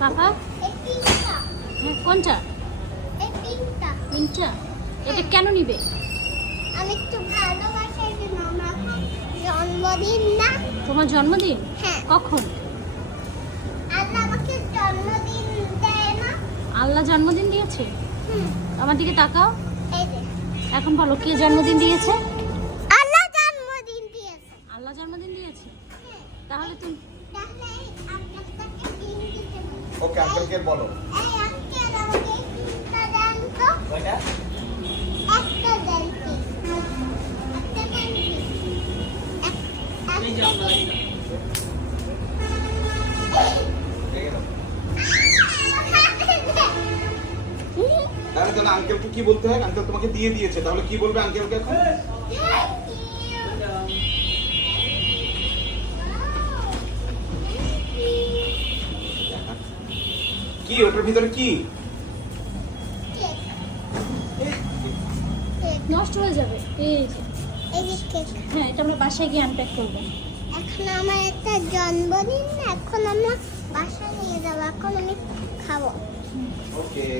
পাপা হ্যাঁ কোনটা? তিনটা? এটা কেন নিবে? আমি একটু ভালোবাসার জন্য। আমার জন্মদিন না? তোমার জন্মদিন? হ্যাঁ। কখন? আল্লাহ আমাকে জন্মদিন দেয় না? আল্লাহ জন্মদিন দিয়েছে? হুম। আমার দিকে তাকাও। এই যে এখন বলো কে জন্মদিন দিয়েছে? আল্লাহ জন্মদিন দিয়েছে। আল্লাহ জন্মদিন দিয়েছে? হ্যাঁ। তাহলে তুমি তাহলে এই আঙ্কেলটাকে দিন দিতে বলো। ওকে আঙ্কেলকে বলো। এই আঙ্কেল আমাকে এই তিনটা দেন তো। কয়টা? একটা দেন please। একটা দেন please। একটা দিন। তাহলে তাহলে আঙ্কেলকে কি বলতে হয়? আঙ্কেল তোমাকে দিয়ে দিয়েছে, তাহলে কি বলবে আঙ্কেলকে এখন? কি ওটার ভিতরে কি? নষ্ট হয়ে যাবে। এই যে এই যে কেক। হ্যাঁ এটা আমরা বাসায় গিয়ে আনপ্যাক করবো। এখন আমার একটা জন্মদিন না, এখন আমরা বাসায় নিয়ে যাবো, এখন আমি খাবো। ওকে